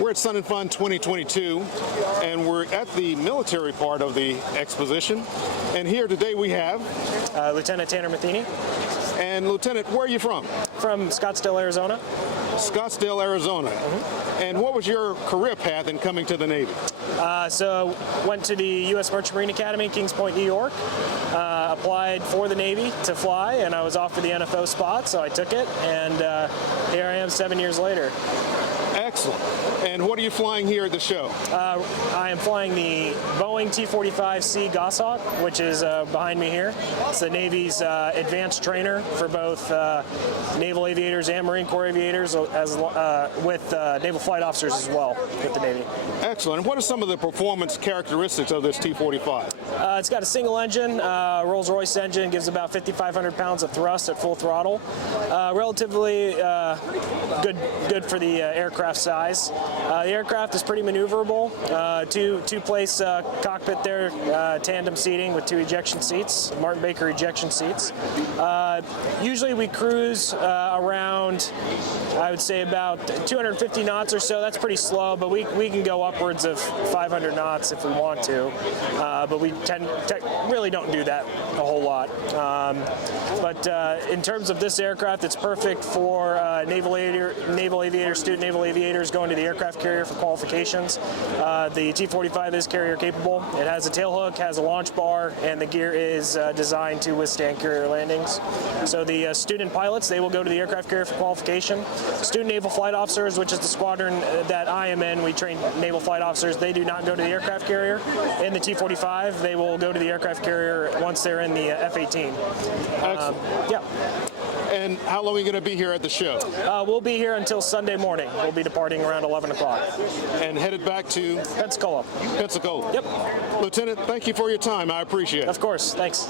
We're at Sun and Fun 2022, and we're at the military part of the exposition. And here today we have Lieutenant Tanner Methany. And Lieutenant, where are you from? From Scottsdale, Arizona. Scottsdale, Arizona. And what was your career path in coming to the Navy? So went to the U.S. Merchant Marine Academy in Kings Point, New York. Applied for the Navy to fly, and I was offered the NFO spot, so I took it, and here I am 7 years later. Excellent. And what are you flying here at the show? I am flying the Boeing T45C Goshawk, which is behind me here. It's the Navy's advanced trainer for both naval aviators and Marine Corps aviators, as with naval flight officers as well with the Navy. Excellent. And what are some of the performance characteristics of this T-45? It's got a single engine, Rolls-Royce engine, gives about 5,500 pounds of thrust at full throttle. Relatively good for the aircraft size. The aircraft is pretty maneuverable. Two-place cockpit there, tandem seating with 2 ejection seats, Martin Baker ejection seats. Usually we cruise around, I would say about 250 knots or so. That's pretty slow, but we can go upwards of 500 knots if we want to. But we really don't do that a whole lot. But in terms of this aircraft, it's perfect for naval aviators, student naval aviators going to the aircraft carrier for qualifications. The T-45 is carrier capable. It has a tailhook, has a launch bar, and the gear is designed to withstand carrier landings. So the student pilots, they will go to the aircraft carrier for qualification. Student naval flight officers, which is the squadron that I am in, we train naval flight officers, they do not go to the aircraft carrier. In the T-45, they will go to the aircraft carrier once they're in the F-18. Yeah. And how long are you going to be here at the show? We'll be here until Sunday morning. We'll be departing around 11 o'clock. And headed back to? Pensacola. Pensacola. Yep. Lieutenant, thank you for your time. I appreciate it. Of course. Thanks.